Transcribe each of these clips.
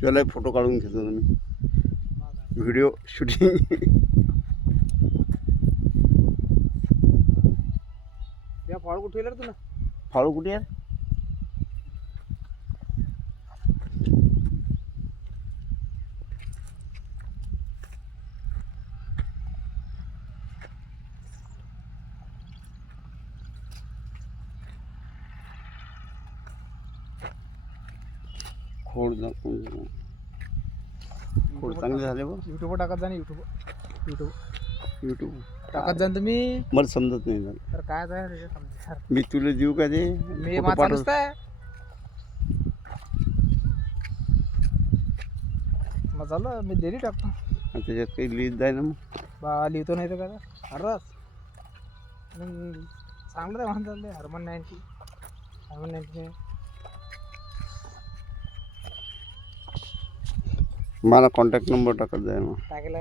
त्याला फोटो काढून घेतो मी व्हिडिओ शूटिंग. या फळ कुठे तुला? फाळू कुठे आहे? खोड. खोड चांगले झाले बघ. युट्यूबवर टाकत जा ना युट्यूब युट्यूब युट्यूब टाकत जा ना तुम्ही. मला समजत नाही झालं. तर काय रे समजा. मी तुला देऊ का ते मी फोटो माझा नुसतं आहे मग झालं मी डेली टाकतो. आणि त्याच्यात काही लिहित जाय ना मग. बा लिहितो नाही तर काय हरस चांगलं आहे म्हणतात चाललंय हरमन नाईन्टी हरमन नाईन्टी मला कॉन्टॅक्ट नंबर टाकत जाय मग टाकेला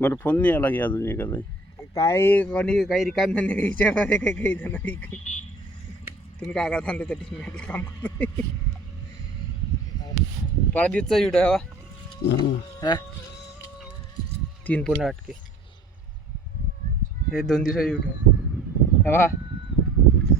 बरं फोन नाही आला की अजून एखादा. काही कोणी काही रिकाम धंदे काही विचारतात काही काही जण? तुम्ही काय करता ते टीम काम करतो परदितचा व्हिडिओ आहे हं. तीन पूर्ण अटके हे दोन दिवसाची व्हिडिओ आहे. हे पहा